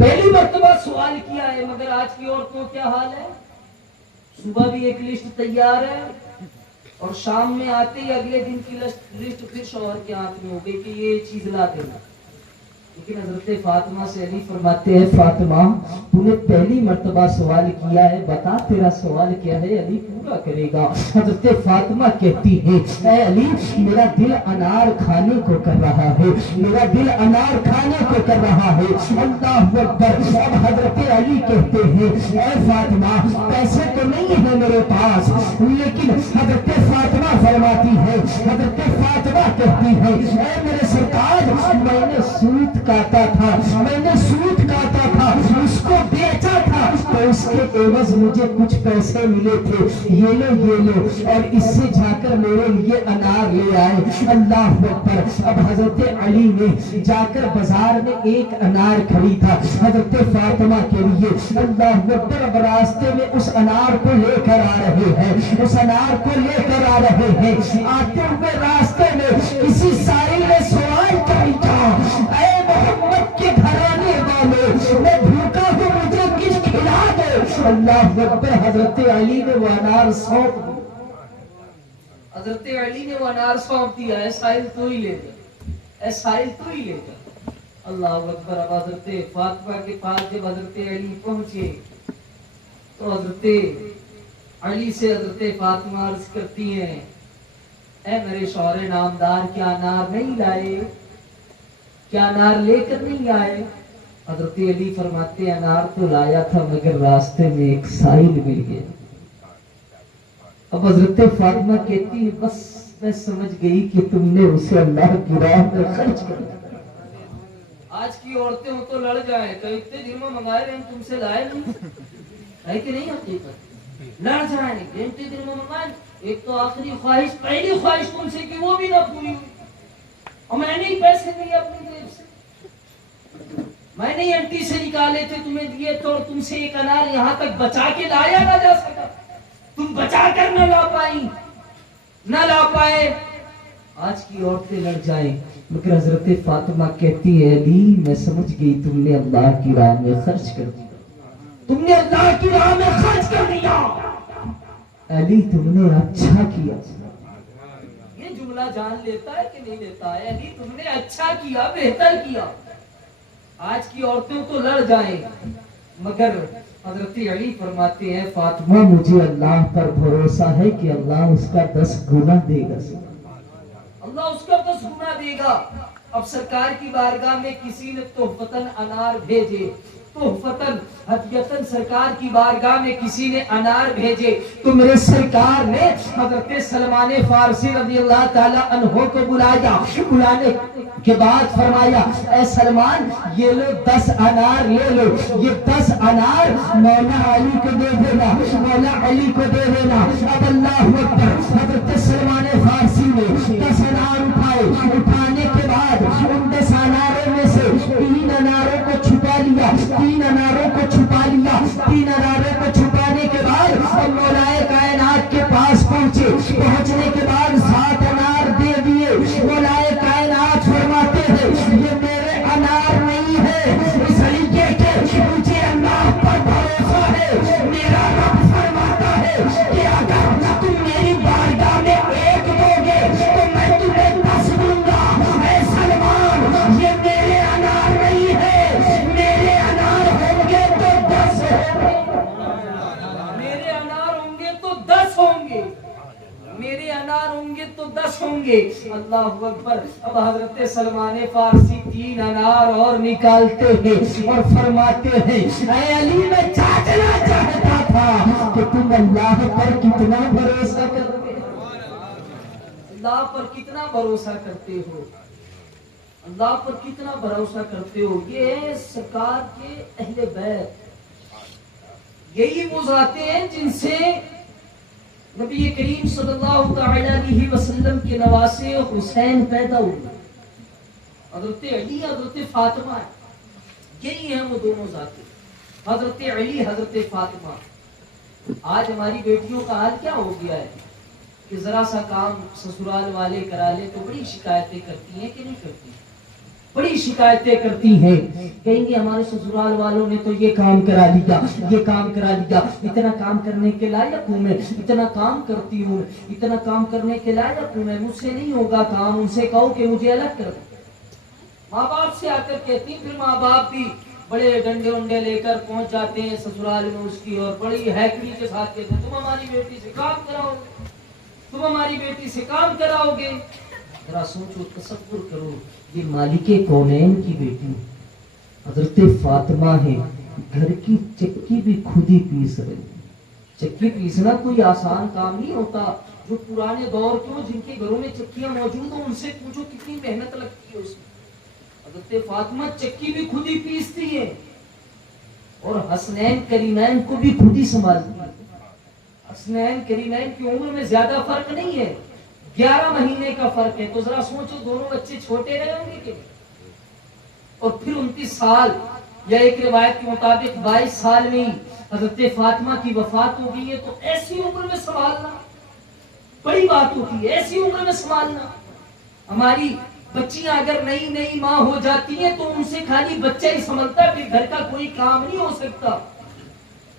پہلی مرتبہ سوال کیا ہے، مگر آج کی عورتوں کیا حال ہے؟ صبح بھی ایک لسٹ تیار ہے اور شام میں آتے ہی اگلے دن کی لسٹ پھر شوہر کے ہاتھ میں ہو گئی کہ یہ چیز لا دینا۔ لیکن حضرت فاطمہ سے علی فرماتے ہیں فاطمہ تو نے پہلی مرتبہ سوال کیا ہے، بتا تیرا سوال کیا ہے، علی پورا کرے گا۔ حضرت فاطمہ کہتی ہے اے علی میرا دل انار کھانے کو کر رہا ہے، میرا دل انار کھانے کو کر رہا ہے۔ اللہ اکبر۔ اب حضرت علی کہتے ہیں اے فاطمہ پیسے تو نہیں ہے میرے پاس، لیکن حضرت فاطمہ فرماتی ہے، حضرت فاطمہ کہتی ہے اے میرے سرتاج میں نے سوت کاٹا تھا، میں نے سوت کاٹا تھا، اس کو بیچا تھا تو اس کے عوض مجھے کچھ پیسے ملے تھے، یہ لو اور اس سے جا کر میرے لیے انار لے آئے۔ اللہ اکبر۔ اب حضرت علی نے جا کر بازار میں ایک انار خریدا حضرت فاطمہ کے لیے۔ اللہ اکبر۔ اب راستے میں اس انار کو لے کر آ رہے ہیں، اس انار کو لے کر آ رہے ہیں۔ آتے ہوئے راستے میں کسی سائل نے سوال کیا اے محمد کے گھرانے والے میں بھوکا ہوں مجھے کچھ کھلا دو۔ اللہ اکبر۔ حضرت علی نے وہ انار سونپ دیا، حضرت علی نے وہ انار سونپ دیا، اے سائل تو ہی لے جا، اے سائل تو ہی لے جا۔ اللہ اکبر۔ اب حضرت فاطمہ کے پاس جب حضرت علی پہنچے تو حضرت علی سے حضرت فاطمہ عرض کرتی ہیں اے میرے شوہر نامدار کیا انار نہیں لائے، کیا انار لے کر نہیں آئے؟ حضرت علی فرماتے انار تو لایا تھا مگر راستے میں ایک سائل مل گیا۔ اب حضرت فاطمہ کہتی ہے بس میں سمجھ گئی کہ تم نے اسے اللہ کی راہ میں خرچ کر دیا۔ آج کی عورتیں ہو تو لڑ جائیں کہ اتنے دن میں منگائے رہے ہیں تم سے لائے نہیں، ہے کہ نہیں؟ حقیقت لڑ جائیں اتنے دن میں منگائے، ایک تو آخری خواہش پہلی خواہش تم سے کہ وہ بھی نہ پوری ہوئی، اور میں نے ہی پیسے دیے اپنی جیب سے، میں نے انٹی سے نکالے تھے تمہیں دیے تو تم سے ایک انار یہاں تک بچا کے لایا نہ جا سکا، تم بچا کر نہ لا پائی، نہ لا پائے۔ آج کی عورتیں لڑ جائیں مگر حضرت فاطمہ کہتی ہے علی میں سمجھ گئی تم نے اللہ کی راہ میں خرچ کر دیا، تم نے اللہ کی راہ میں خرچ کر دیا، علی تم نے اچھا کیا۔ یہ جملہ جان لیتا ہے کہ نہیں لیتا ہے؟ علی تم نے اچھا کیا، بہتر کیا۔ آج کی عورتیں تو لڑ جائیں مگر حضرت علی فرماتے ہیں فاطمہ مجھے اللہ پر بھروسہ ہے کہ اللہ اس کا 10 گنا دے گا، اللہ اس کا 10 گنا دے گا۔ اب سرکار کی بارگاہ میں کسی نے تحفتاً انار بھیجے، تحفتاً ہدیتاً سرکار کی بارگاہ میں کسی نے انار بھیجے تو میرے سرکار نے حضرت سلمان فارسی رضی اللہ تعالیٰ عنہ کو بلایا، بلانے کے بعد فرمایا اے سلمان یہ لو 10 انار لے لو، یہ 10 انار مولا علی کو دے دینا، مولا علی کو دے دینا۔ اب اللہ اکبر۔ حضرت سلمان فارسی نے 10 انار اٹھائے، اٹھانے کے بعد ان 10 اناروں میں سے 3 اناروں کو چھپا لیا، 3 اناروں کو چھپا لیا، 3 اناروں کو چھپانے کے بعد مولا کائنات کے پاس پہنچے، پہنچنے کے بعد 7 انار دے دیے۔ مولا کائنات فرماتے ہیں یہ میرے انار نہیں ہے، اس لیے کہ مجھے اللہ پر بھروسہ ہے، میرا رب فرماتا ہے کہ اگر تم میری بارگاہ میں 1 دو گے تو میں تمہیں 10 دوں گا۔ اے سلمان یہ میرے انار نہیں ہے، میرے انار ہوں گے تو 10 میرے انار ہوں گے تو 10 ہوں گے، میرے انار ہوں گے تو 10 ہوں گے۔ اللہ اکبر۔ اب حضرت سلمان فارسی 3 انار اور نکالتے ہیں اور فرماتے ہیں اے علی میں جاننا چاہتا تھا کہ تم اللہ پر کتنا بھروسہ کرتے ہو، اللہ پر کتنا بھروسہ کرتے ہو، اللہ پر کتنا بھروسہ کرتے ہو۔ یہ سرکار کے اہل بیت، یہی وہ ذاتیں ہیں جن سے نبی کریم صلی اللہ تعالی علیہ وسلم کے نواسے حسین پیدا ہوئے، حضرت علی حضرت فاطمہ، یہی ہیں وہ دونوں ذاتیں، حضرت علی حضرت فاطمہ۔ آج ہماری بیٹیوں کا حال کیا ہو گیا ہے کہ ذرا سا کام سسرال والے کرا لے تو بڑی شکایتیں کرتی ہیں کہ نہیں کرتی؟ بڑی شکایتیں کرتی ہیں کہیں گے ہمارے سسرال والوں نے تو یہ کام کرا لیا، یہ کام کرا لیا، اتنا کام کرنے کے لائق ہوں میں، اتنا کام کرتی ہوں، اتنا کام کرنے کے لائق ہوں میں، مجھ سے نہیں ہوگا کام، ان سے کہو کہ مجھے الگ کر دو۔ ماں باپ سے آ کر کہتی، پھر ماں باپ بھی بڑے ڈنڈے ونڈے لے کر پہنچ جاتے ہیں سسرال میں اس کی، اور بڑی ہیکڑی کے ساتھ کہتے ہیں تم ہماری بیٹی سے کام کراؤ گے، تم ہماری بیٹی سے کام کراؤ گے۔ ذرا سوچو، تصور کرو، یہ مالک کونین کی بیٹی حضرت فاطمہ ہے، گھر کی چکی بھی خود ہی پیس رہی۔ چکی پیسنا کوئی آسان کام نہیں ہوتا، جو پرانے دور کے جن کے گھروں میں چکیاں موجود ہوں ان سے پوچھو کتنی محنت لگتی ہے اس میں۔ حضرت فاطمہ چکی بھی خود ہی پیستی ہے اور حسنین کریمین کو بھی خود ہی سنبھالتی ہے۔ حسنین کریمین کی عمر میں زیادہ فرق نہیں ہے، 11 مہینے کا فرق ہے، تو ذرا سوچو دونوں بچے چھوٹے رہے ہوں گے کہ، اور پھر 29 سال یا ایک روایت کے مطابق 22 سال میں ہی حضرت فاطمہ کی وفات ہو گئی ہے، تو ایسی عمر میں سنبھالنا بڑی بات ہوتی ہے، ایسی عمر میں سنبھالنا۔ ہماری بچیاں اگر نئی نئی ماں ہو جاتی ہیں تو ان سے خالی بچہ ہی سنبھلتا ہے، پھر گھر کا کوئی کام نہیں ہو سکتا۔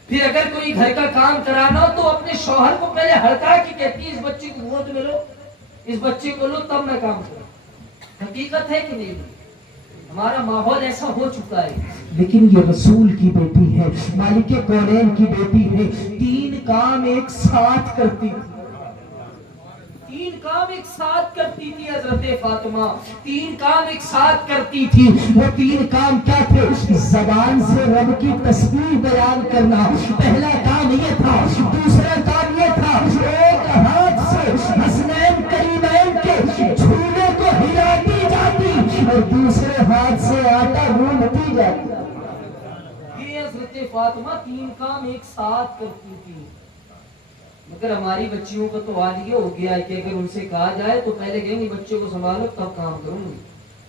پھر اگر کوئی گھر کا کام کرانا ہو تو اپنے شوہر کو پہلے ہڑکا کے کہتی ہے اس بچے کو گود میں لو، اس بچے کو لو تب میں کام کروں۔ حقیقت ہے کہ نہیں؟ ہمارا ماحول ایسا ہو چکا ہے، لیکن یہ رسول کی بیٹی ہے، مالک کونین کی بیٹی ہے، 3 کام ایک ساتھ کرتی تھی، 3 کام ایک ساتھ کرتی تھی حضرت فاطمہ، 3 کام ایک ساتھ کرتی تھی۔ وہ 3 کام کیا تھے؟ زبان سے رب کی تسبیح بیان کرنا پہلا کام یہ تھا، دوسرا کام یہ تھا ایک ہاتھ سے حسنین کریمین کے جھولے کو ہلاتی جاتی اور دوسرے ہاتھ سے آٹا گوندھتی جاتی۔ یہ حضرت فاطمہ 3 کام ایک ساتھ کرتی تھی۔ مگر ہماری بچیوں کا تو آج یہ ہو گیا ہے کہ اگر ان سے کہا جائے تو پہلے کہیں گے بچوں کو سنبھالو تب کام کروں گی،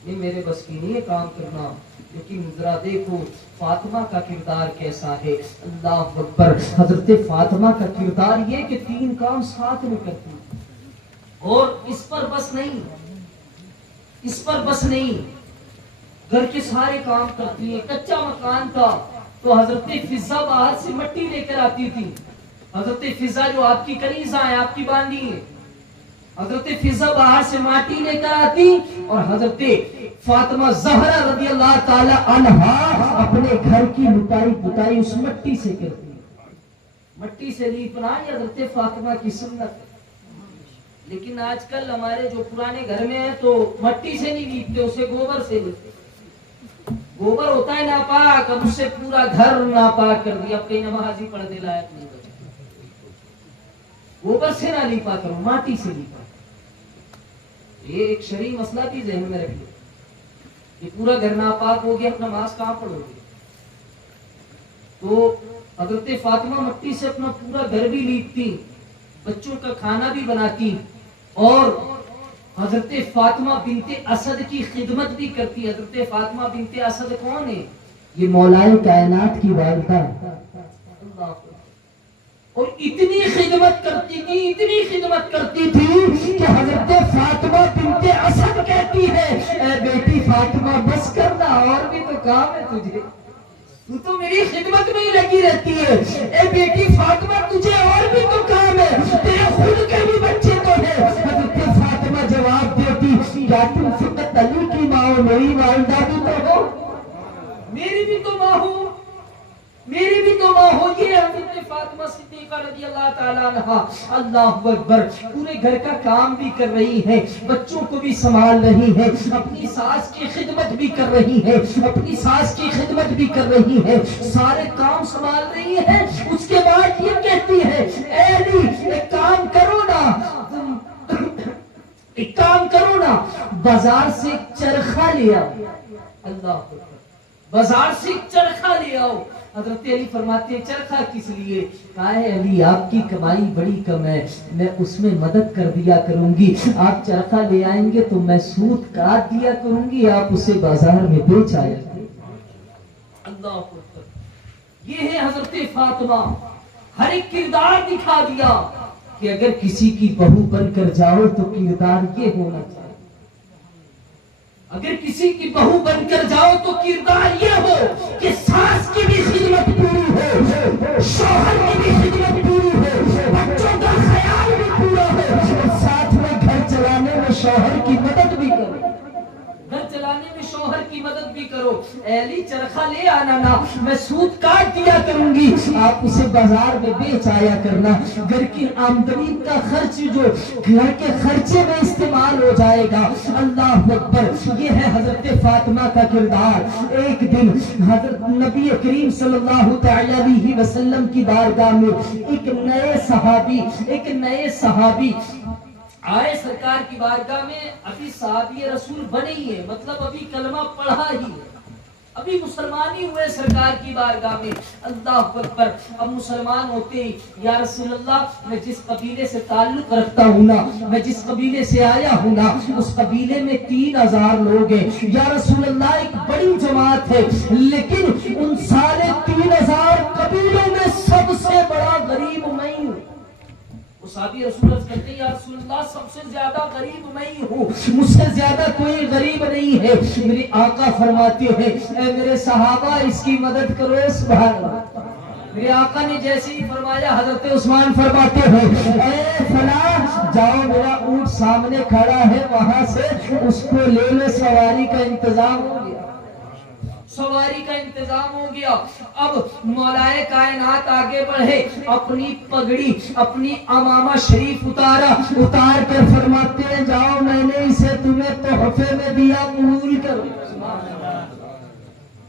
نہیں میرے بس کی نہیں ہے کام کرنا۔ لیکن ذرا دیکھو فاطمہ کا کردار کیسا ہے، اللہ اکبر۔ حضرت فاطمہ کا کردار یہ کہ 3 کام ساتھ میں کرتی، اور اس پر بس نہیں، اس پر بس نہیں، گھر کے سارے کام کرتی ہیں۔ کچا مکان تھا تو حضرت فضہ باہر سے مٹی لے کر آتی تھی، حضرت فضہ جو آپ کی کنیزہ ہے، آپ کی باندھی ہے، حضرت فضہ باہر سے مٹی لے کر آتی اور حضرت فاطمہ زہرا رضی اللہ تعالی عنہا اپنے گھر کی لپائی پتائی اس مٹی سے کرتی۔ مٹی سے لیپنا یہ حضرت فاطمہ کی سنت ہے۔ لیکن آج کل ہمارے جو پرانے گھر میں ہیں تو مٹی سے نہیں لیپتے، اسے گوبر سے لیپتے۔ گوبر ہوتا ہے ناپاک، اب اس سے پورا گھر ناپاک کر دیا، اب کہیں نماز ہی پڑھنے لائق نہیں بچا۔ گوبر سے نہ لیپا کرو، ماٹی سے لیپا۔ یہ ایک شرعی مسئلہ بھی ذہن میں رکھیے، یہ پورا گھر ناپاک ہو گیا، اپنا نماز کہاں پڑھو گے؟ تو حضرت فاطمہ مٹی سے اپنا پورا گھر بھی لیپتی، بچوں کا کھانا بھی بناتی، اور حضرت فاطمہ بنت اسد کی خدمت بھی کرتی۔ حضرت فاطمہ بنت اسد کون ہے؟ یہ مولائے کائنات کی والدہ، اللہ، اور اتنی خدمت کرتی تھی، اتنی خدمت کرتی تھی کہ حضرت فاطمہ بنت اسد کہتی ہے اے بیٹی فاطمہ بس کرنا، اور بھی تو کام ہے تجھے، تو میری خدمت میں ہی لگی رہتی ہے، اے بیٹی فاطمہ تجھے اور بھی تو کام ہے، تیرے خود کے بھی بچے تو ہیں۔ حضرت فاطمہ جواب دیتی کیا تم فقط علی کی ماں ہو؟ میری والدہ بھی تو ہو، میری بھی تو ماں ہو، میری بھی تو ماں ہو۔ یہ حضرت فاطمہ صدیقہ رضی اللہ تعالیٰ عنہا، اللہ اکبر، پورے گھر کا کام بھی کر رہی ہے، بچوں کو بھی سنبھال رہی ہے، اپنی ساس کی خدمت بھی کر رہی ہے، اپنی ساس کی خدمت بھی کر رہی ہے، سارے کام سنبھال رہی ہے۔ اس کے بعد یہ کہتی ہے اے علی ایک کام کرو نا، ایک کام کرو نا، بازار سے چرخہ لے آؤ۔ اللہ اکبر، بازار سے چرخہ لے آؤ۔ حضرت علی فرماتے ہیں چرخہ کس لیے؟ کہا ہے علی آپ کی کمائی بڑی کم ہے، میں اس میں مدد کر دیا کروں گی، آپ چرخہ لے آئیں گے تو میں سود کاٹ دیا کروں گی، آپ اسے بازار میں بیچ آئے۔ اللہ اکبر، یہ ہے حضرت فاطمہ، ہر ایک کردار دکھا دیا کہ اگر کسی کی بہو بن کر جاؤ تو کردار یہ ہونا چاہیے، اگر کسی کی بہو بن کر جاؤ تو کردار یہ ہو اے علی چرخہ لے آنا نا، میں سود کاٹ دیا کروں گی، آپ اسے بازار میں بیچ آیا کرنا، گھر کی آمدنی کا خرچ جو گھر کے خرچے میں استعمال ہو جائے گا۔ اللہ اکبر، یہ ہے حضرت فاطمہ کا کردار۔ ایک دن حضرت نبی کریم صلی اللہ تعالی علیہ وسلم کی بارگاہ میں ایک نئے صحابی آئے سرکار کی بارگاہ میں، ابھی صحابی رسول بنے ہی ہے، مطلب ابھی کلمہ پڑھا ہی ہے، ابھی مسلمان ہی ہوئے سرکار کی بارگاہ میں۔ اللہ اکبر، اب مسلمان ہوتے ہی یا رسول اللہ، میں جس قبیلے سے تعلق رکھتا ہوں نا، میں جس قبیلے سے آیا ہوں نا، اس قبیلے میں 3000 لوگ ہیں یا رسول اللہ، ایک بڑی جماعت ہے، لیکن ان سارے 3000 قبیلوں میں سب سے بڑا غریب میں ہوں۔ صحابی رسول اللہ کہتے ہیں یا رسول اللہ، سب سے زیادہ غریب میں ہی ہوں، مجھ سے زیادہ کوئی غریب نہیں ہے۔ میرے آقا فرماتے ہیں اے میرے صحابہ اس کی مدد کرو، سبحان اللہ۔ میرے آقا نے جیسے ہی فرمایا، حضرت عثمان فرماتے ہیں اے فلاں، جاؤ میرا اونٹ سامنے کھڑا ہے، وہاں سے اس کو لے لو، سواری کا انتظام ہو گیا، سواری کا انتظام ہو گیا۔ اب مولائے کائنات آگے بڑھے، اپنی پگڑی، اپنی امامہ شریف اتار کر فرماتے ہیں جاؤ، میں نے اسے تمہیں تحفے میں دیا، قبول کرو،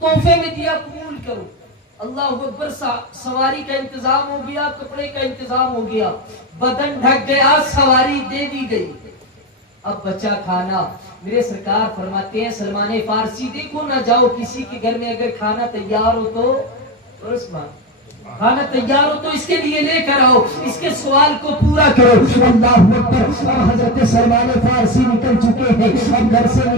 تحفے میں دیا، قبول کرو۔ اللہ اکبر، سواری کا انتظام ہو گیا، کپڑے کا انتظام ہو گیا، بدن ڈھک گیا، سواری دے دی گئی، اب بچا کھانا۔ میرے سرکار فرماتے ہیں سلمان فارسی، دیکھو نہ جاؤ کسی کے گھر میں اگر کھانا تیار ہو تو کھانا تیار ہو تو اس کے لیے لے کر آؤ، اس کے سوال کو پورا کرو۔ اللہ اکبر، اب حضرت سلمان فارسی نکل چکے ہیں، اب گھر سے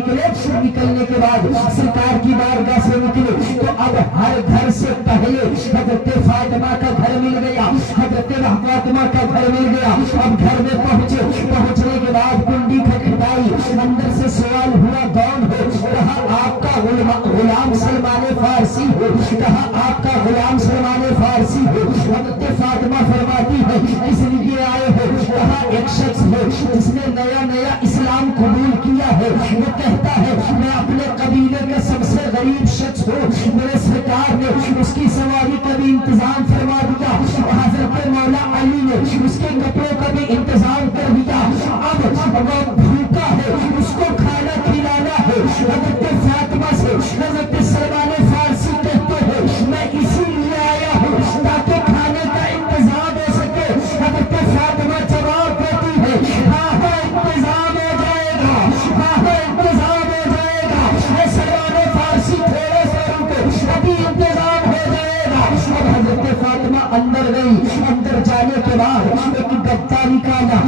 نکلنے کے بعد سرکار کی بارگاہ سے نکلے تو اب ہر گھر سے پہلے حضرت فاطمہ کا گھر مل گیا، حضرت فاطمہ کا گھر مل گیا۔ اب گھر میں پہنچنے کے بعد کنڈی کھٹکھٹائی، اندر سے سوال ہوا کون ہے؟ کہا آپ کا غلام سلمان فارسی ہو، کہا آپ کا غلام سلمان فارسی ہو۔ حضرت فاطمہ فرماتی ہے اس لیے آئے ہو؟ کہا ایک شخص ہے جس نے نیا اسلام قبول کیا ہے، وہ کہتا ہے میں اپنے قبیلے کا سب سے غریب شخص ہوں، میرے سرکار نے اس کی سواری کا بھی انتظام فرما دیا، حضرت مولا علی نے اس کے کپڑوں کا بھی انتظام کر دیا، اب وہ بھوکا ہے، اس کو کھانا کھلانا ہے۔ حضرت فاطمہ سے حضرت سلمان فارسی کہتے ہیں میں اسی لیے آیا ہوں تاکہ کھانے کا انتظام ہو سکے۔ حضرت فاطمہ جواب دیتی ہے ہاں انتظام ہو جائے گا، ہاں انتظام ہو جائے گا، اے سلمان فارسی تھوڑے سے رکو، ابھی انتظام ہو جائے گا۔ اب حضرت فاطمہ اندر گئی، اندر جانے کے بعد ایک گدا نکالا،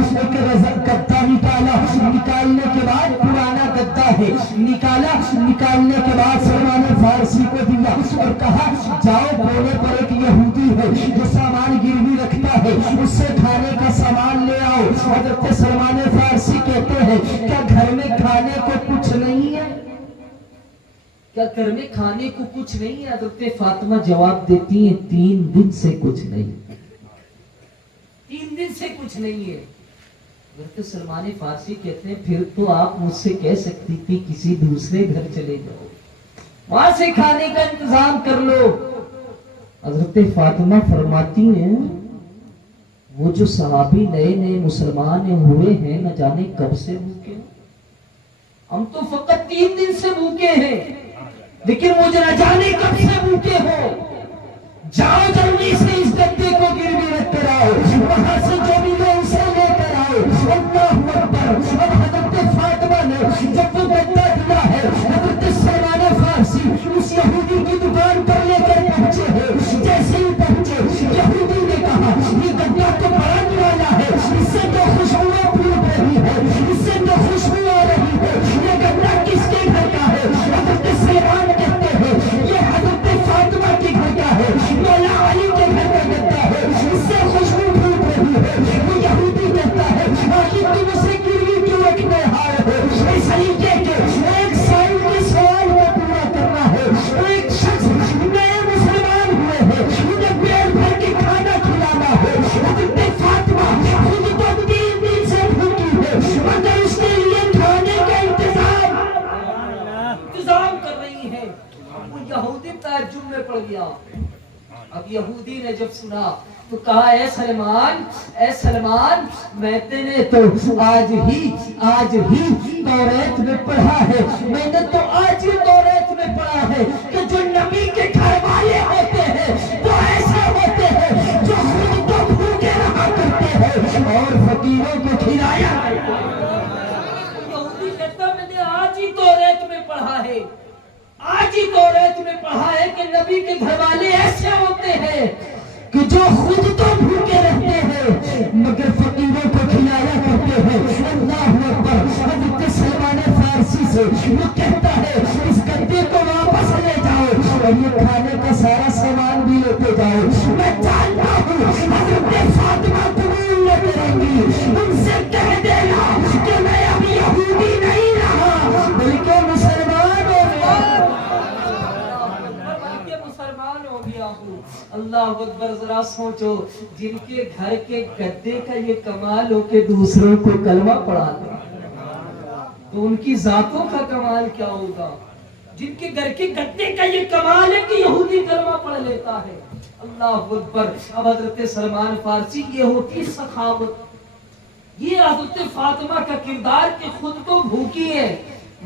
نکالنے کے بعد پرانا گدا ہے، نکالنے کے بعد سلمان فارسی کو دیا اور کہا جاؤ کونے پر ایک یہودی ہے جو سامان گروی رکھتا ہے، اس سے کھانے کا سامان لے آؤ۔ حضرت سلمان فارسی کہتے ہیں کیا گھر میں کھانے کو کچھ نہیں ہے؟ کیا گھر میں کھانے کو کچھ نہیں ہے؟ حضرت فاطمہ جواب دیتی ہیں 3 دن سے کچھ نہیں، 3 دن سے کچھ نہیں ہے۔ حضرت سلمان فارسی کہتے ہیں پھر تو آپ مجھ سے کہہ سکتی تھی کسی دوسرے گھر چلے جاؤ، وہاں سے کھانے کا انتظام کر لو۔ حضرت فاطمہ فرماتی ہیں وہ جو صحابی نئے مسلمان ہوئے ہیں نہ جانے کب سے بھوکے، ہم تو فقط 3 دن سے بھوکے ہیں، لیکن وہ جو نہ جانے کب سے بھوکے ہو، جاؤ جلدی سے اس گدے کو گروی رکھ کر آؤ، وہاں سے جو بھی لو اسے لے کر آؤ۔ اللہ اکبر، اب حضرت فاطمہ نے جب وہ گدا دیا ہے، حضرت سلمان فارسی اس یہودی کی دکان پر لے کر پہنچے ہیں، جیسے ہی پہنچے یہودی نے کہا یہ گدا تو بڑا نرالا ہے، اس سے تو خوشبو پھوٹ رہی ہے، اس سے تو خوشبو آ رہی ہے، یہ گدا کس کے گھر کا ہے؟ حضرت سلمان کہتے ہیں یہ حضرت فاطمہ کے گھر کا ہے، مولا علی کے گھر کا گدا ہے، اس سے خوشبو پھوٹ رہی ہے۔ وہ یہودی کہتا ہے آخر تم اسے گروی کیوں رکھنے آئے ہو؟ اس طریقے کے ایک سائل کے سوال کو پورا کرنا ہے، ایک شخص وہ یہودی تعجب میں پڑ گیا. اب یہودی نے جب سنا تو کہا اے سلمان میں نے تو آج ہی توریت میں پڑھا ہے, میں نے تو آج ہی توریت میں پڑھا ہے کہ جو نبی کے گھر والے ہوتے ہیں وہ ایسے ہوتے ہیں جو خود تو بھوکے رہا کرتے ہیں اور فقیروں کو کھلایا کرتے ہیں. یہودی کہتا میں نے آج ہی توریت میں پڑھا ہے, آج ہی توریت میں پڑھا ہے کہ نبی کے گھر والے ایسے ہوتے ہیں کہ جو خود تو بھوکے رہتے ہیں مگر فقیروں کو کھلایا کرتے ہیں. اللہ اکبر. حضرت سلمان فارسی سے وہ کہتا ہے اس گدے کو واپس لے جاؤ اور یہ کھانے کا سارا سامان بھی لیتے جاؤ. میں جانتا ہوں حضرت فاطمہ قبول نہ کریں گی, ان سے کہہ دینا کہ میں اب یہودی نہیں رہا بلکہ مسلمان ہو گیا, بلکہ مسلمان ہو گیا ہوں. اللہ اکبر. ذرا سوچو جن کے گھر کے گدے کا یہ کمال ہو کہ دوسروں کو کلمہ پڑھا دے تو ان کی ذاتوں کا کمال کیا ہوگا. جن کے گھر کے گدے کا یہ کمال ہے کہ یہودی کلمہ پڑھ لیتا ہے. اللہ اکبر. اب حضرت سلمان فارسی یہ ہوتی سخاوت, یہ حضرت فاطمہ کا کردار کہ خود تو بھوکی ہے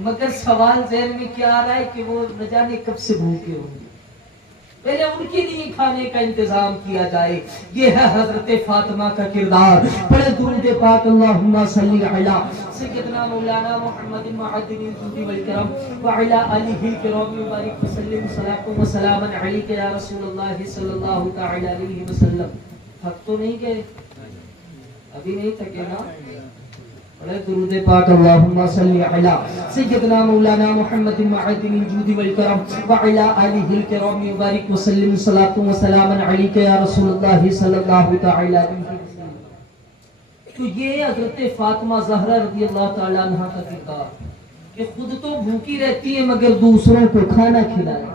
مگر سوال ذہن میں کیا آ رہا ہے کہ وہ نہ جانے کب سے بھوکے ہوں گے, پہلے ان کے لیے کھانے کا انتظام کیا جائے. یہ ہے حضرت فاطمہ کا کردار. پڑھے درود پاک اللہم صلی علی سیدنا مولانا محمد معدن الجود والکرم وعلی آلہ الکرام وبارک وسلم صلاۃ و سلام علیک یا رسول اللہ صلی اللہ تعالی علیہ وسلم. تھک تو نہیں گئے؟ ابھی نہیں تھکے نا؟ پڑھے درود پاک اللہم صلی علی سیدنا مولانا محمد معدن الجود والکرم وعلی آلہ الکرام وبارک وسلم صلاۃ و سلام علیک یا رسول اللہ صلی اللہ تعالی علیہ وسلم. تو یہ حضرت فاطمہ زہرا رضی اللہ تعالی عنہا کا کردار کہ خود تو بھوکی رہتی ہے مگر دوسروں کو کھانا کھلایا,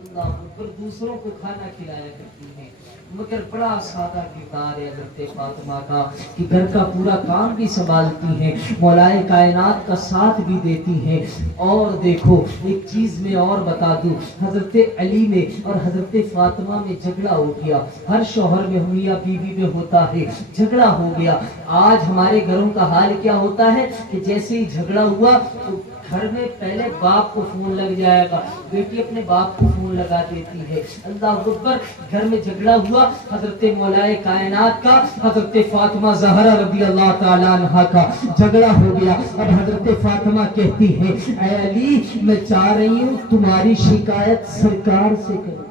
اللہ اکبر, دوسروں کو کھانا کھلایا کرتی ہے. مگر بڑا سادہ کردار ہے حضرت فاطمہ کا کہ گھر کا پورا کام بھی سنبھالتی ہیں, مولائے کائنات کا ساتھ بھی دیتی ہیں. اور دیکھو ایک چیز میں اور بتا دوں, حضرت علی میں اور حضرت فاطمہ میں جھگڑا ہو گیا. ہر شوہر میں ہو یا بیوی میں ہوتا ہے, جھگڑا ہو گیا. آج ہمارے گھروں کا حال کیا ہوتا ہے کہ جیسے ہی جھگڑا ہوا تو گھر میں پہلے باپ کو فون لگ جائے گا, بیٹی اپنے باپ کو فون لگا دیتی ہے. اللہ اکبر. گھر میں جھگڑا ہوا حضرت مولائے کائنات کا حضرت فاطمہ زہرا رضی اللہ تعالی عنہا کا جھگڑا ہو گیا. اب حضرت فاطمہ کہتی ہے اے علی میں چاہ رہی ہوں تمہاری شکایت سرکار سے کروں,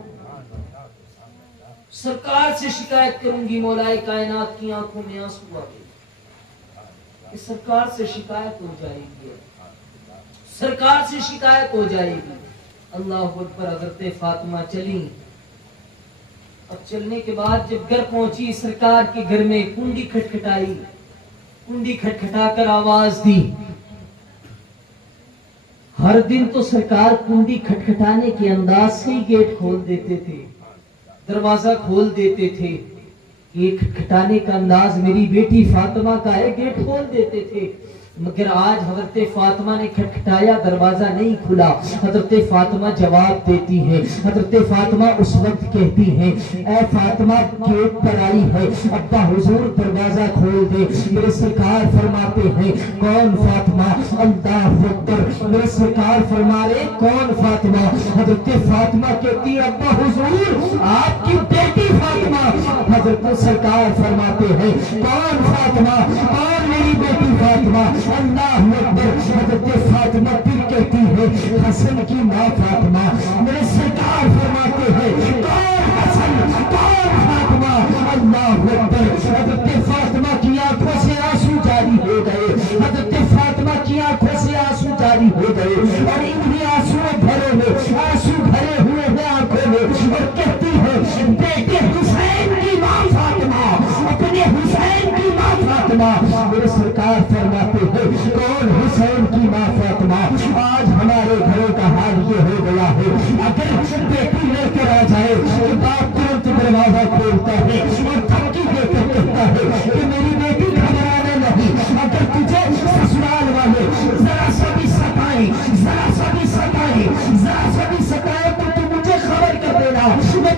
سرکار سے شکایت کروں گی. مولائے کائنات کی آنکھوں میں آنسو آ گئے, سرکار سے شکایت ہو جائے گی, سرکار سے شکایت ہو جائے گی. اللہ اکبر. حضرت فاطمہ چلی. اب چلنے کے بعد جب گھر پہنچی سرکار کے گھر میں کنڈی کھٹکھٹائی, کنڈی کھٹکھٹا کر آواز دی. ہر دن تو سرکار کنڈی کھٹکھٹانے کے انداز سے ہی گیٹ کھول دیتے تھے, دروازہ کھول دیتے تھے. یہ کھٹکھٹانے کا انداز میری بیٹی فاطمہ کا ہے, گیٹ کھول دیتے تھے. مگر آج حضرت فاطمہ نے کھٹکھٹایا, دروازہ نہیں کھلا. حضرت فاطمہ جواب دیتی ہے. حضرت فاطمہ اس وقت کہتی ہیں اے فاطمہ گیٹ پر آئی ہے, ابا حضور دروازہ کھول دے. میرے سرکار فرماتے ہیں کون فاطمہ؟ اللہ اکبر. میرے سرکار فرما رہے کون فاطمہ؟ حضرت فاطمہ کہتی ہے ابا حضور آپ کی بیٹی فاطمہ. حضرت سرکار فرماتے ہیں کون فاطمہ؟ کون میری بیٹی فاطمہ؟ اللہ اکبر. حضرت فاطمہ پھر کہتی ہے حسن کی ماں فاطمہ. میرے سرکار فرماتے ہیں کون حسن کون فاطمہ؟ اللہ اکبر. حضرت فاطمہ کی آنکھوں سے آنسو جاری ہو گئے, حضرت فاطمہ کی آنکھوں سے آنسو جاری ہو گئے اور انہیں آنسو بھرے ہوئے, آنسو بھرے ہوئے ہیں آنکھوں میں, اور کہتی ہے بیٹے حسین کی ماں فاطمہ, اپنے حسین کی ماں فاطمہ. میرے سرکار فرماتے ہیں کون حسین کی ماں فاطمہ؟ آج ہمارے گھروں کا حال یہ ہو گیا ہے اگر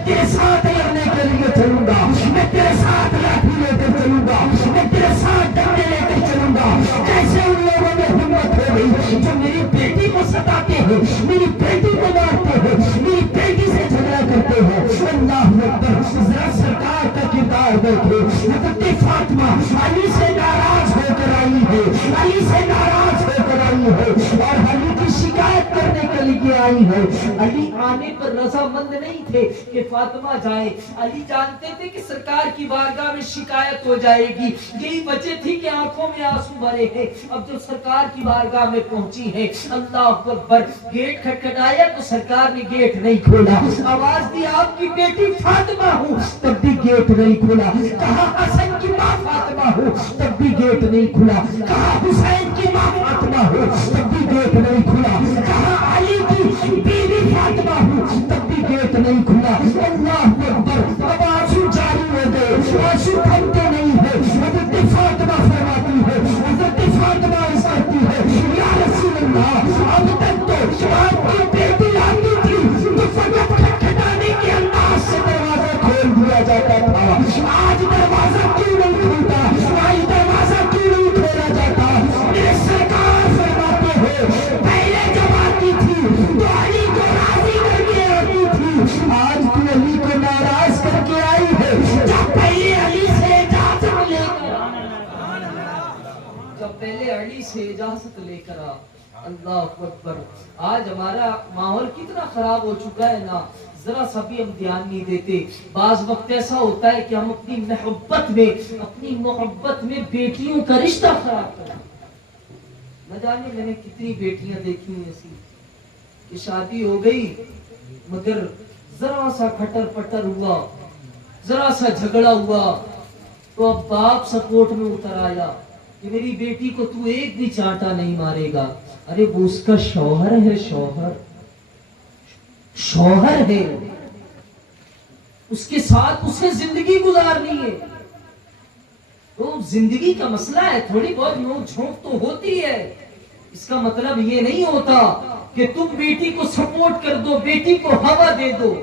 تیرے ساتھ لڑنے کے لیے چلوں گا، میں تیرے ساتھ لاٹھی لے کر چلوں گا، میں تیرے ساتھ ڈنڈے لے کر چلوں گا۔ کیسے ان لوگوں میں ہمت ہو گئی جو میری بیٹی کو ستاتے ہیں، میری بیٹی کو مارتے ہیں، میری بیٹی سے جھگڑا کرتے ہیں۔ اللہ اکبر، ذرا سرکار کا کردار دیکھے۔ حضرت فاطمہ علی سے ناراض ہو کر آئی ہے، علی سے ناراض ہو کر آئی ہے اور علی کی شکایت کرنے کے لیے آئی ہے۔ علی آنے پر رضامند نہیں تھے کہ فاطمہ جائے، علی جانتے تھے کہ سرکار کی بارگاہ میں شکایت ہو جائے گی، یہی وجہ تھی کہ آنکھوں میں آنسو بھرے ہیں۔ اب جو سرکار کی بارگاہ میں پہنچی ہے، اللہ اکبر، گیٹ کھٹکھٹایا تو سرکار نے گیٹ نہیں کھولا، آواز دی آپ کی بیٹی فاطمہ ہوں، تب بھی گیٹ نہیں کھلا۔ کہا حسن کی ماں فاطمہ ہو، تب بھی گیٹ نہیں کھلا۔ کہا حسین کی ماں فاطمہ ہو، تب بھی گیٹ نہیں کھلا۔ کہا علی کی بیوی فاطمہ ہو، تب بھی گیٹ نہیں کھلا۔ اللہ اکبر، اب آنسو جاری ہو گئے، آنسو تھمتے نہیں ہے۔ حضرت فاطمہ فرماتی ہے، حضرت فاطمہ عرض کرتی ہے، یا رسول اللہ، اب تک تو آپ کی بیٹی آتی تھی تو فقط کھٹکھٹانے کے انداز سے دروازہ کھول دیا جاتا تھا، آج دروازہ کیوں نہیں کھلتا؟ آج دروازہ کیوں نہیں کھولا جاتا؟ میرے سرکار فرماتے ہیں، پہلے جب آتی تھی تو علی کو راضی کر کے آتی تھی، آج تو علی کو ناراض کر کے آئی ہے۔ جب پہلے علی سے اجازت لے کر جب پہلے علی سے اجازت لے کر آ، اللہ اکبر۔ آج ہمارا ماحول کتنا خراب ہو چکا ہے نا، ذرا سا بھی ہم دھیان نہیں دیتے۔ بعض وقت ایسا ہوتا ہے کہ ہم اپنی محبت میں بیٹیوں کا رشتہ خراب کرتے ہیں۔ نہ جانے میں نے کتنی بیٹیاں دیکھی ہیں ایسی کہ شادی ہو گئی مگر ذرا سا کھٹر پٹر ہوا، ذرا سا جھگڑا ہوا تو اب باپ سپورٹ میں اتر آیا کہ میری بیٹی کو تو ایک بھی چانٹا نہیں مارے گا۔ ارے وہ اس کا شوہر ہے، شوہر ہے، اس کے ساتھ اسے زندگی گزارنی ہے، تو زندگی کا مسئلہ ہے، تھوڑی بہت نوک جھونک تو ہوتی ہے۔ اس کا مطلب یہ نہیں ہوتا کہ تم بیٹی کو سپورٹ کر دو، بیٹی کو ہوا دے دو،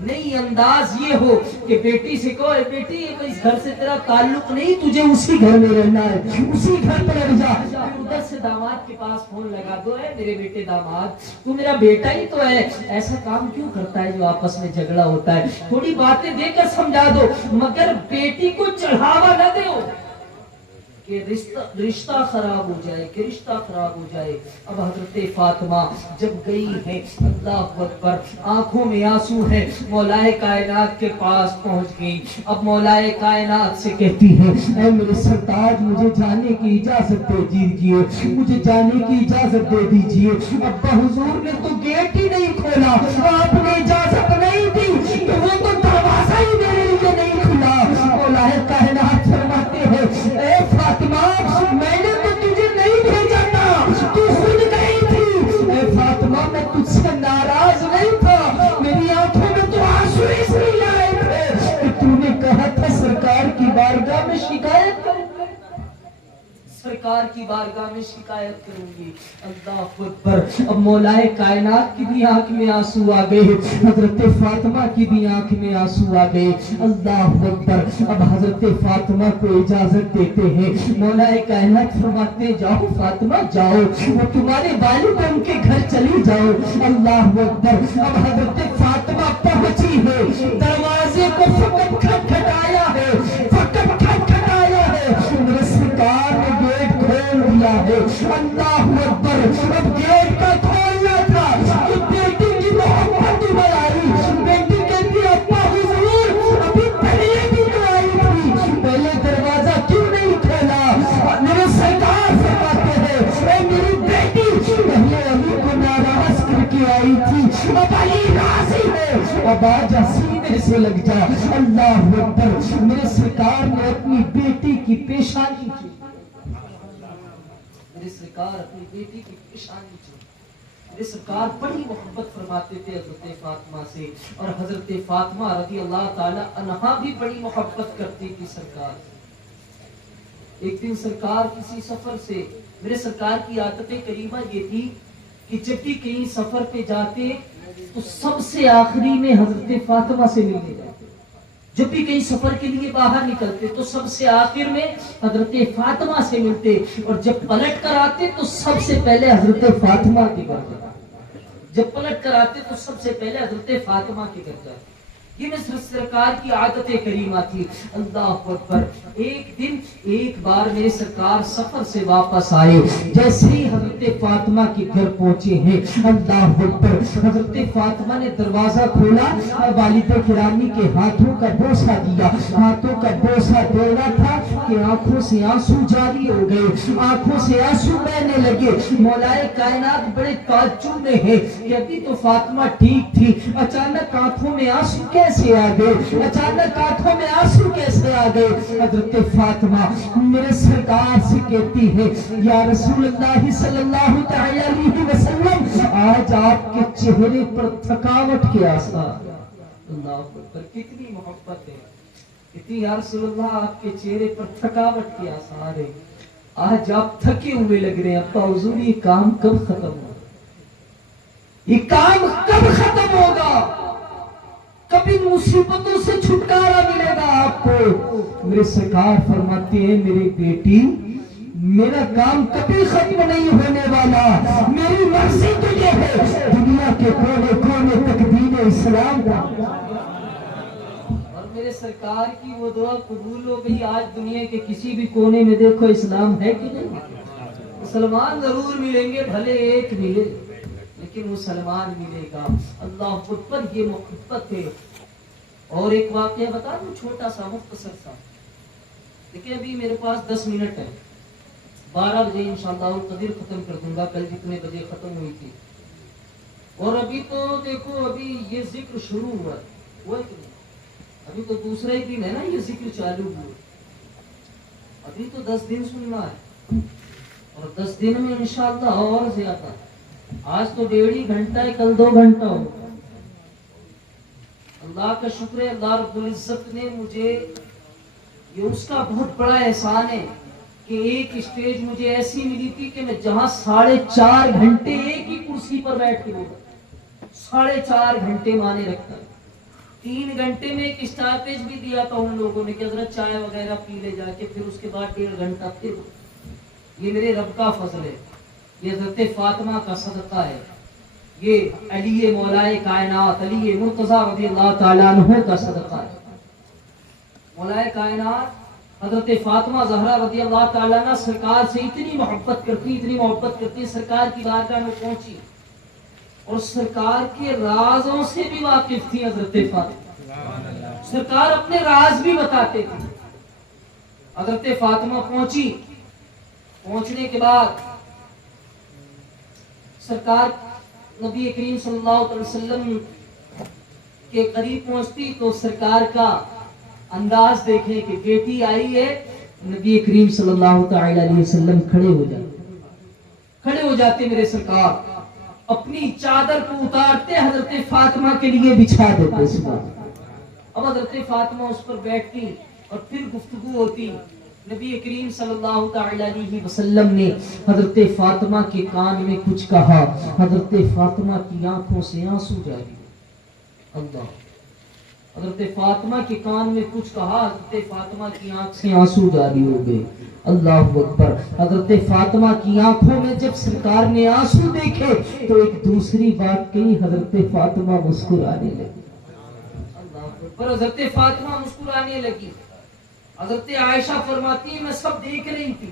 نہیں، انداز یہ ہو کہ بیٹی سے کہو، بیٹی اس گھر سے تیرا تعلق نہیں، تجھے اسی گھر میں رہنا ہے، اسی گھر پہ رہ جا۔ ادھر سے داماد کے پاس فون لگا دو، ہے میرے بیٹے داماد، تو میرا بیٹا ہی تو ہے، ایسا کام کیوں کرتا ہے جو آپس میں جھگڑا ہوتا ہے؟ تھوڑی باتیں دے کر سمجھا دو، مگر بیٹی کو چڑھاوا نہ دو کہ رشتہ خراب ہو جائے، کہ رشتہ خراب ہو جائے۔ اب حضرت فاطمہ جب گئی ہے، اللہ اکبر، آنکھوں میں آنسو ہے، مولا کائنات کے پاس پہنچ گئی۔ اب مولا کائنات سے کہتی ہے، اے میرے سرتاج، مجھے جانے کی اجازت دے دیجئے، مجھے جانے کی اجازت دے دیجئے۔ ابا حضور نے تو گیٹ ہی نہیں کھولا، آپ نے اجازت نہیں دی تو وہ تو دروازہ ہی میرے لیے نہیں کھلا۔ مولا کائنات فرماتے ہیں، اے فاطمہ، میں نے تو تجھے نہیں بھیجا تھا، تو خود گئی تھی۔ اے فاطمہ، میں تجھ سے ناراض نہیں تھا، میری آنکھوں میں تو آنسو اس لیے آئے تھے کہ تو نے کہا تھا سرکار کی بارگاہ میں شکایت کروں گی، سرکار کی بارگاہ میں شکایت کروں گی۔ اللہ اکبر، اب مولا کائنات کی بھی آنکھ میں آنسو آ گئے، حضرت فاطمہ کی بھی آنکھ میں آنسو آ گئے۔ اللہ اکبر، اب حضرت فاطمہ کو اجازت دیتے ہیں، مولا کائنات فرماتے جاؤ فاطمہ جاؤ، وہ تمہارے والد ان کے گھر چلی جاؤ۔ اللہ اکبر، اب حضرت فاطمہ پہنچی ہے، دروازے کو فقط کھٹکھٹایا ہے، فقط کھٹکھٹایا ہے، میرے سرکار نے گیٹ کھول دیا ہے۔ اللہ اکبر، اب گیٹ کا کھولنا تھا کہ بیٹی کی محبت ابھر آئی۔ بیٹی کہتی ابا حضور، ابھی پہلے بھی تو آئی تھی، پہلے دروازہ کیوں نہیں کھولا؟ میرے سرکار فرماتے ہیں، اے میری بیٹی پہلے علی کو ناراض کر کے آئی تھی، اب علی راضی ہے، اب آجا سینے سے لگ جا۔ اللہ اکبر، میرے سرکار نے اپنی بیٹی کی پیشانی کی، میرے سرکار اپنی بیٹی کی پیشانی چھو، میرے سرکار بڑی محبت فرماتے تھے حضرت فاطمہ سے، اور حضرت فاطمہ رضی اللہ تعالی عنہا بھی بڑی محبت کرتی تھی سرکار سے۔ ایک دن سرکار کسی سفر سے، میرے سرکار کی عادت کریمہ یہ تھی کہ جب بھی کہیں سفر پہ جاتے تو سب سے آخری میں حضرت فاطمہ سے ملنے جاتے. جب بھی کہیں سفر کے لیے باہر نکلتے تو سب سے آخر میں حضرت فاطمہ سے ملتے, اور جب پلٹ کر آتے تو سب سے پہلے حضرت فاطمہ کے گھر جاتے. جب پلٹ کر آتے تو سب سے پہلے حضرت فاطمہ کے گھر جاتے. یہ سرکار کی عادت کریمہ تھی. اللہ اکبر. ایک دن ایک بار میرے سرکار سفر سے واپس آئے, جیسے ہی حضرت فاطمہ کے گھر پہنچے ہیں, اللہ اکبر, حضرت فاطمہ نے دروازہ کھولا, والد گرامی کے ہاتھوں کا بوسہ دیا. ہاتھوں کا بوسہ دینا تھا کہ آنکھوں سے آنسو جاری ہو گئے, آنکھوں سے آنسو بہنے لگے. مولائے کائنات بڑے تعجب میں ہے کہ ابھی تو فاطمہ ٹھیک تھی, اچانک آنکھوں میں آنسو کیسے آ گئے, اچانک آنکھوں میں آنسو کیسے آ گئے. حضرت فاطمہ میرے سرکار سے کہتی ہے, یا رسول اللہ صلی اللہ تعالی علیہ وسلم, آج آپ کے چہرے پر تھکاوٹ کے آثار. اللہ اکبر, کتنی محبت ہے, کتنی, یا رسول اللہ آپ کے چہرے پر تھکاوٹ کے آثار ہے, آج آپ تھکے ہوئے لگ رہے ہیں. ابا حضور یہ کام کب ختم ہوگا, یہ کام کب ختم ہوگا, کبھی مصیبتوں سے چھٹکارا ملے گا آپ کو. میرے سرکار فرماتے ہیں, میری بیٹی, میرا کام کبھی ختم نہیں ہونے والا. میری مرضی تو یہ ہے دنیا کے کونے کونے تک دین اسلام کا. اور میرے سرکار کی وہ دعا قبول ہو گئی. آج دنیا کے کسی بھی کونے میں دیکھو اسلام ہے کہ نہیں, مسلمان ضرور ملیں گے, بھلے ایک ملے لیکن مسلمان ملے گا. اللہ خود پر یہ محبت ہے. اور ایک واقعہ بتا دوں, چھوٹا سا, مختصر سا. دیکھیں ابھی میرے پاس 10 منٹ ہے, 12 بجے انشاءاللہ القدیر ختم کر دوں گا. کل جتنے بجے ختم ہوئی تھی, اور ابھی تو دیکھو ابھی یہ ذکر شروع ہوا ہے کہ نہیں, ابھی تو دوسرا ہی دن ہے نا یہ ذکر چالو ہوا. ابھی تو 10 دن سننا ہے, اور 10 دن میں انشاءاللہ اور زیادہ. آج تو 1.5 گھنٹہ ہے, کل 2 گھنٹہ ہو. اللہ کا شکر ہے, اللہ رب العزت نے مجھے, یہ اس کا بہت بڑا احسان ہے کہ ایک اسٹیج مجھے ایسی ملی تھی کہ میں جہاں 4.5 گھنٹے ایک ہی کرسی پر بیٹھ کے بولا, 4.5 گھنٹے مانے رکھتا. 3 گھنٹے میں ایک اسٹاپیج بھی دیا تھا ان لوگوں نے کہ حضرت چائے وغیرہ پی لے جا کے, پھر اس کے بعد 1.5 گھنٹہ پھر. یہ میرے رب کا فضل ہے, یہ حضرت فاطمہ کا صدقہ ہے, یہ علی مولائے کائنات علی مرتضیٰ رضی اللہ تعالیٰ عنہ کا صدقہ ہے. مولائے کائنات حضرت فاطمہ زہرا رضی اللہ تعالیٰ عنہ سرکار سے اتنی محبت کرتی, اتنی محبت کرتی, سرکار کی بارگاہ میں پہنچی اور سرکار کے رازوں سے بھی واقف تھی. حضرت فاطمہ سرکار اپنے راز بھی بتاتے تھے. حضرت فاطمہ پہنچی, پہنچنے کے بعد سرکار نبی کریم صلی اللہ علیہ وسلم کے قریب پہنچتی تو سرکار کا انداز دیکھیں کہ بیٹی آئی ہے. نبی کریم صلی اللہ تعالی علیہ وسلم کھڑے ہو جاتے. میرے سرکار اپنی چادر کو اتارتے, حضرت فاطمہ کے لیے بچھا دیتے. اب حضرت فاطمہ اس پر بیٹھتی اور پھر گفتگو ہوتی. نبی کریم صلی اللہ تعالی علیہ وسلم نے حضرت فاطمہ کے کان میں کچھ کہا, حضرت فاطمہ کی آنکھوں سے آنسو جاری. اللہ, حضرت فاطمہ کے کان میں کچھ کہا, حضرت فاطمہ کی آنکھ سے آنسو جاری ہو گئے. اللہ اکبر. حضرت فاطمہ کی آنکھوں میں جب سرکار نے آنسو دیکھے تو ایک دوسری بات کہی, حضرت فاطمہ مسکرانے لگی. اللہ اکبر. حضرت فاطمہ مسکرانے لگی. حضرت عائشہ فرماتی ہے, میں سب دیکھ رہی تھی,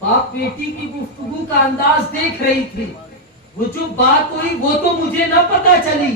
باپ بیٹی کی گفتگو کا انداز دیکھ رہی تھی. وہ جو بات ہوئی وہ تو مجھے نہ پتا چلی,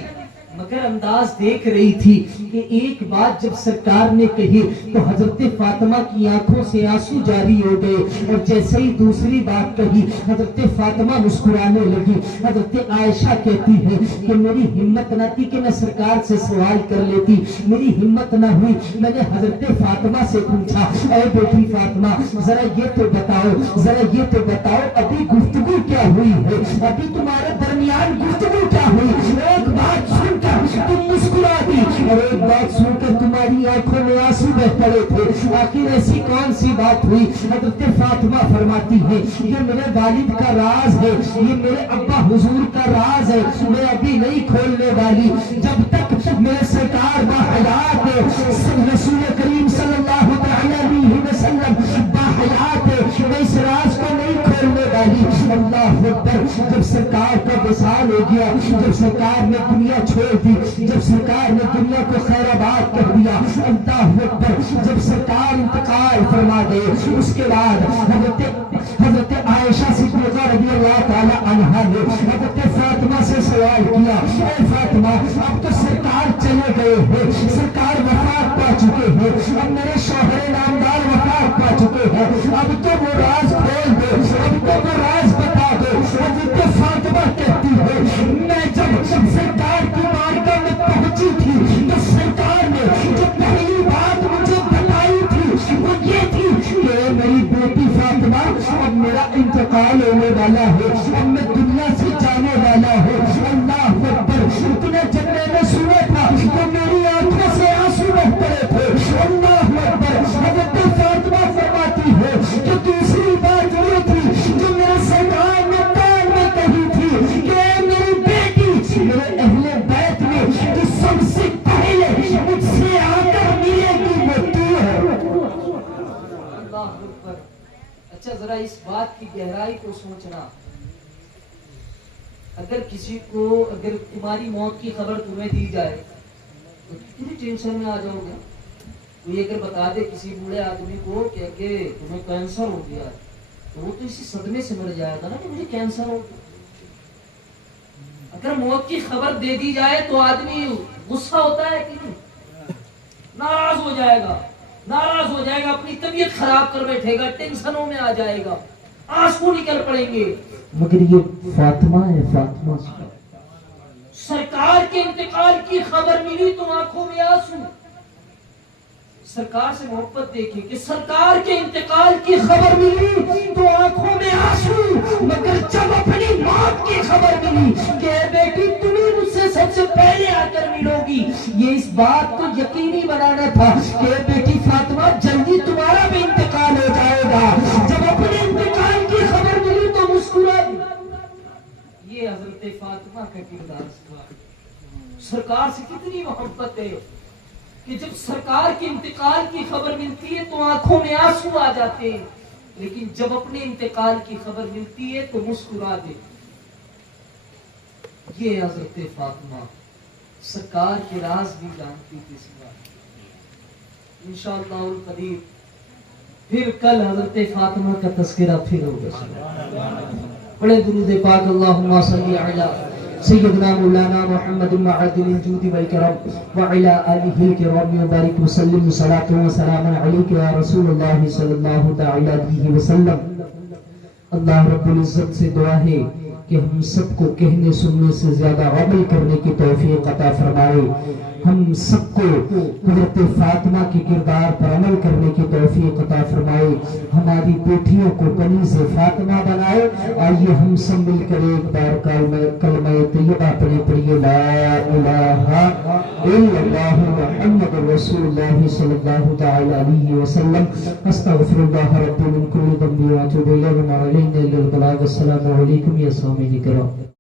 مگر انداز دیکھ رہی تھی کہ ایک بات جب سرکار نے کہی تو حضرت فاطمہ کی آنکھوں سے آنسو جاری ہو گئے, اور جیسے ہی دوسری بات کہی حضرت فاطمہ مسکرانے لگی. حضرت عائشہ کہتی ہے کہ میری ہمت نہ تھی کہ میں سرکار سے سوال کر لیتی, میری ہمت نہ ہوئی. میں نے حضرت فاطمہ سے پوچھا, اے بیٹی فاطمہ ذرا یہ تو بتاؤ, ذرا یہ تو بتاؤ ابھی گفتگو کیا ہوئی ہے, ابھی تمہارے درمیان گفتگو کیا ہوئی. ایک بات سن کر تم مسکرا دی, اور ایک بات سن کر تمہاری ہماری آنکھوں میں آنسو بہ پڑے تھے. آخر ایسی کون سی بات ہوئی؟ حضرت فاطمہ فرماتی ہے یہ میرے والد کا راز ہے, یہ میرے ابا حضور کا راز ہے, میں ابھی نہیں کھولنے والی. جب تک میرے سرکار باحیات رسول کریم صلی اللہ علیہ وسلم باحیات میں اس راز کو نہیں کھولنے والی. اللہ اکبر. جب سرکار کا وصال ہو گیا, جب سرکار نے دنیا چھوڑ دی, جب سرکار نے دنیا کو خیر آباد کر دیا, اللہ اکبر, جب سرکار انتقال فرما گئے, اس کے بعد حضرت عائشہ صدیقہ رضی اللہ تعالی عنہا نے حضرت فاطمہ سے سوال کیا, اے فاطمہ اب تو سرکار چلے گئے ہیں, سرکار وفات پا چکے ہیں, اب میرے شوہر نامدار وفات پا چکے ہیں, اب تو وہ راز کھول دو, اب تو وہ راز بتا دو. حضرت فاطمہ کہتی ہے میں جب سرکار کی بارگاہ میں پہنچی تھی تو سرکار نے جو پہلی بات مجھے بتائی تھی وہ یہ تھی کہ میری بیٹی فاطمہ اب میرا انتقال ہونے والا ہے, اب میں دنیا سے جانے والا ہوں. اللہ اکبر. اتنا جب میں نے سنا تھا تو میری آنکھوں سے آنسو بہ پڑے تھے. اللہ اکبر. حضرت فاطمہ فرماتی ہے کہ دوسری بات یہ تھی جو میرے سرکار نے کان میں کہی تھی کہ اے میری بیٹی میرے اہل بیت میں جو سب سے پہلے مجھ سے آ کر ملے گی وہ تو ہے. اللہ اکبر. اچھا ذرا اس بات کی گہرائی کو سوچنا. اگر کسی کو اگر تمہاری موت کی خبر تمہیں دی جائے تو کتنی ٹینشن میں آ جاؤ گے. کوئی اگر بتا دے کسی بوڑھے آدمی کو کہ تمہیں کینسر ہو گیا تو وہ تو اسی صدمے سے مر جائے گا نا کہ مجھے کینسر ہو گیا. اگر موت کی خبر دے دی جائے تو آدمی غصہ ہوتا ہے کہ نہیں, ناراض ہو جائے گا, ناراض ہو جائے گا, اپنی طبیعت خراب کر بیٹھے گا, ٹینشنوں میں آ جائے گا, آنسو نکل پڑیں گے. مگر یہ فاطمہ ہے, فاطمہ سرکار کے انتقال کی خبر ملی تو آنکھوں میں آنسو. سرکار سے محبت دیکھیں کہ سرکار کے انتقال کی خبر ملی تو آنکھوں میں آنسو. مگر جب اپنی موت کی خبر ملی کہ بیٹی تمہیں مجھ سے سب سے پہلے آ کر ملو گی, یہ اس بات کو یقینی بنانا تھا کہ بیٹی فاطمہ جلدی تمہارا بھی انتقال ہو جائے گا. جب اپنے انتقال کی خبر ملی تو مسکرا دی. یہ حضرت فاطمہ کا کردار سرکار سے کتنی محبت ہے کہ جب سرکار کے انتقال کی خبر ملتی ہے تو آنکھوں میں آنسو آ جاتے ہیں, لیکن جب اپنے انتقال کی خبر ملتی ہے تو مسکرا دے. یہ حضرت فاطمہ سرکار کے راز بھی جانتی تھی. انشاءاللہ القدیر پھر کل حضرت فاطمہ کا تذکرہ پھر ہوگا. بڑے درود پاک اللہم صلی علی سیدنا مولانا محمد معدن الجود والکرم وعلی آلہ الکرام وبارک وسلم صلاۃ و سلام علیک یا رسول اللہ صلی اللہ تعالی علیہ وسلم. اللہ رب العزت سے دعا ہے کہ ہم سب کو کہنے سننے سے زیادہ عمل کرنے کی توفیق عطا فرمائے. ہم سب کو حضرت فاطمہ کے کردار پر عمل کرنے کی توفیق عطا فرمائے. ہماری بیٹیوں کو کنیز فاطمہ بنائے. آئیے ہم سب مل کر ایک بار کلمہ طیبہ پڑھیے لا الہ الا اللہ محمد رسول اللہ صلی اللہ تعالی علیہ وسلم. استغفر اللہ ربی من کل ذنب واتوب الیہ وما علینا الا البلاغ. السلام علیکم یا سامعین کرام.